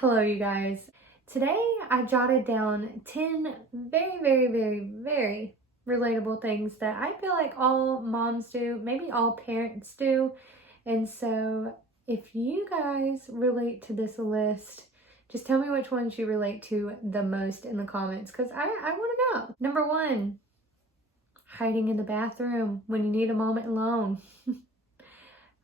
Hello, you guys. Today I jotted down 10 very relatable things that I feel like all moms do, maybe all parents do. And so if you guys relate to this list, just tell me which ones you relate to the most in the comments because I want to know. Number one, hiding in the bathroom when you need a moment alone.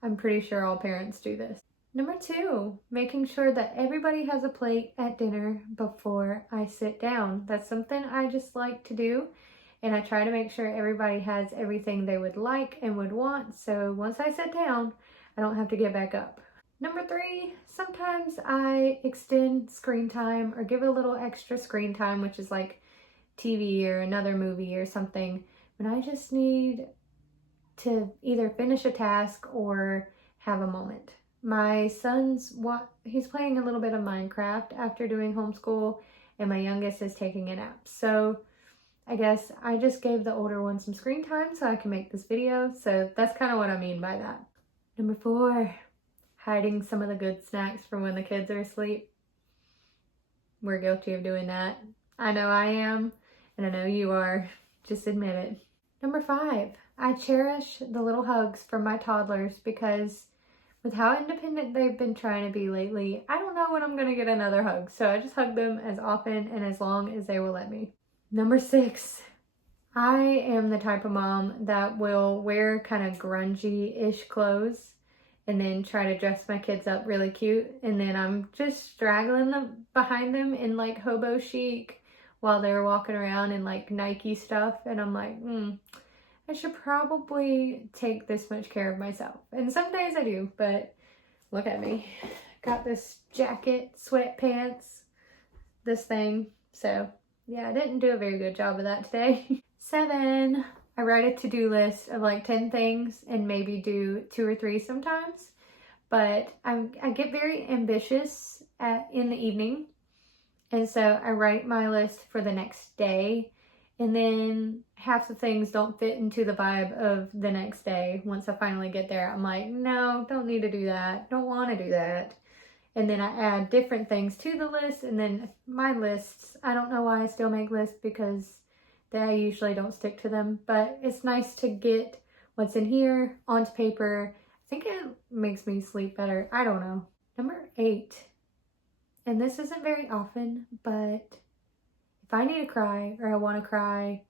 I'm pretty sure all parents do this. Number two, making sure that everybody has a plate at dinner before I sit down. That's something I just like to do, and I try to make sure everybody has everything they would like and would want, so once I sit down, I don't have to get back up. Number three, sometimes I extend screen time or give it a little extra screen time, which is like TV or another movie or something, when I just need to either finish a task or have a moment. My son's he's playing a little bit of Minecraft after doing homeschool, and my youngest is taking a nap. So I guess I just gave the older one some screen time so I can make this video. So that's kind of what I mean by that. Number four, hiding some of the good snacks for when the kids are asleep. We're guilty of doing that. I know I am, and I know you are. Just admit it. Number five, I cherish the little hugs from my toddlers because with how independent they've been trying to be lately, I don't know when I'm going to get another hug. So I just hug them as often and as long as they will let me. Number six, I am the type of mom that will wear kind of grungy-ish clothes and then try to dress my kids up really cute. And then I'm just straggling them behind them in like hobo chic while they're walking around in like Nike stuff. And I'm like, I should probably take this much care of myself. And some days I do, but look at me. Got this jacket, sweatpants, this thing. So yeah, I didn't do a very good job of that today. Seven, I write a to-do list of like 10 things and maybe do 2 or 3 sometimes. But I get very ambitious in the evening. And so I write my list for the next day. And then half the things don't fit into the vibe of the next day. Once I finally get there, I'm like, no, don't need to do that. Don't want to do that. And then I add different things to the list. And then my lists, I don't know why I still make lists because I usually don't stick to them. But it's nice to get what's in here onto paper. I think it makes me sleep better. I don't know. Number 8. And this isn't very often, but if I need to cry or I want to cry,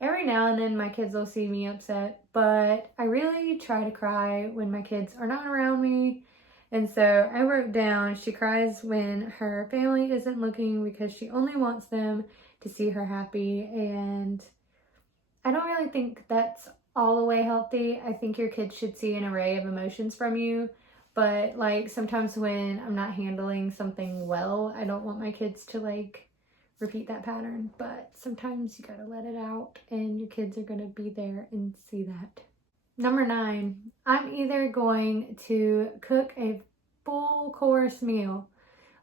every now and then my kids will see me upset, but I really try to cry when my kids are not around me. And so I wrote down, she cries when her family isn't looking because she only wants them to see her happy. And I don't really think that's all the way healthy. I think your kids should see an array of emotions from you. But like sometimes when I'm not handling something well, I don't want my kids to like repeat that pattern, but sometimes you gotta let it out and your kids are gonna be there and see that. Number 9, I'm either going to cook a full course meal,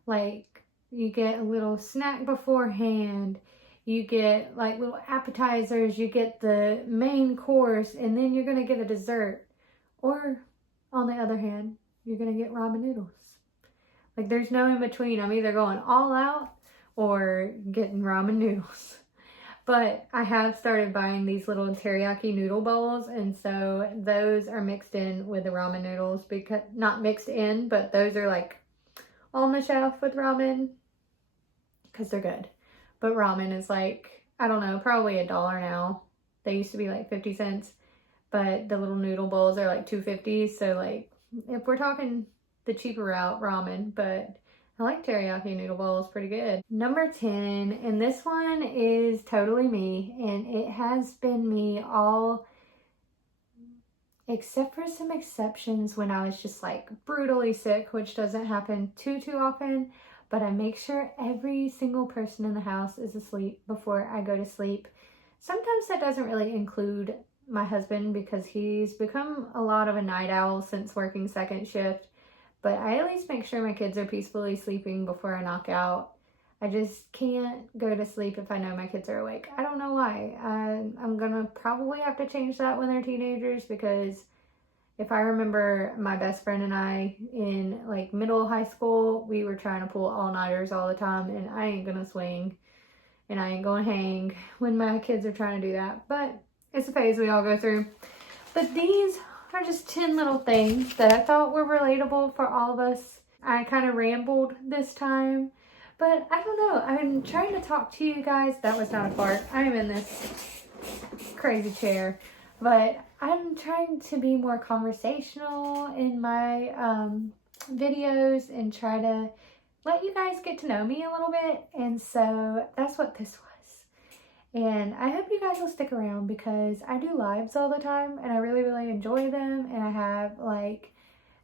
like you get a little snack beforehand, you get like little appetizers, you get the main course, and then you're gonna get a dessert. Or on the other hand, you're gonna get ramen noodles. Like there's no in between. I'm either going all out or getting ramen noodles. But I have started buying these little teriyaki noodle bowls, and so those are mixed in with the ramen noodles, because not mixed in, but those are like on the shelf with ramen because they're good. But ramen is like, I don't know, probably $1 now. They used to be like 50 cents, but the little noodle bowls are like $2.50. So like if we're talking the cheaper route, ramen, but I like teriyaki noodle bowls, pretty good. Number 10, and this one is totally me, and it has been me all, except for some exceptions when I was just like brutally sick, which doesn't happen too often, but I make sure every single person in the house is asleep before I go to sleep. Sometimes that doesn't really include my husband because he's become a lot of a night owl since working second shift. But I at least make sure my kids are peacefully sleeping before I knock out. I just can't go to sleep if I know my kids are awake. I don't know why. I'm gonna probably have to change that when they're teenagers because if I remember my best friend and I in like middle high school, we were trying to pull all-nighters all the time, and I ain't gonna swing and I ain't gonna hang when my kids are trying to do that. But it's a phase we all go through. But these are just 10 little things that I thought were relatable for all of us. I kind of rambled this time, but I don't know. I'm trying to talk to you guys. That was not a fart. I'm in this crazy chair, but I'm trying to be more conversational in my videos and try to let you guys get to know me a little bit. And so that's what this was. And I hope you guys will stick around because I do lives all the time and I really, really enjoy them. And I have like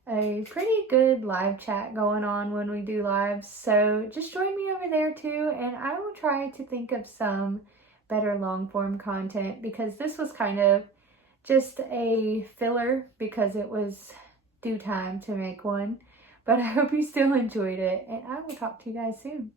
a pretty good live chat going on when we do lives. So just join me over there too. And I will try to think of some better long form content because this was kind of just a filler because it was due time to make one. But I hope you still enjoyed it and I will talk to you guys soon.